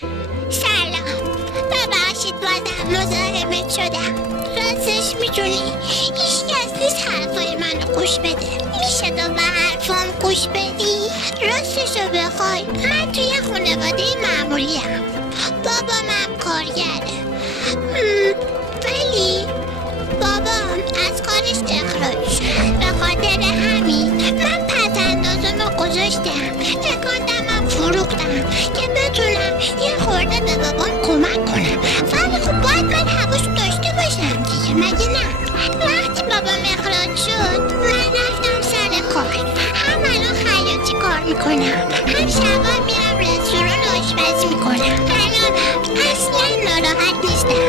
سلام، ببخشید بازم مزاحمت شدم. راستش میدونی هیچ کس نیست حرفای منو گوش بده. میشه تو به حرفام گوش بدی؟ راستشو بخوای من توی خانواده معمولیم. بابام کارگره، ولی بابام از کارش اخراج شد. به خاطر همین من پسندازمو گذاشتم، تکاندمم فروختم که بتونم یه خورده به بابام کمک کنم. ولی خب باید من حواس داشته باشم دیگه، مگه نه؟ وقتی بابام اخراج شد من رفتم سر کار. هم الان خیاطی کار میکنم، هم شبا میرم رستوران آشپزی میکنم. الانم اصلا ناراحت نیستم.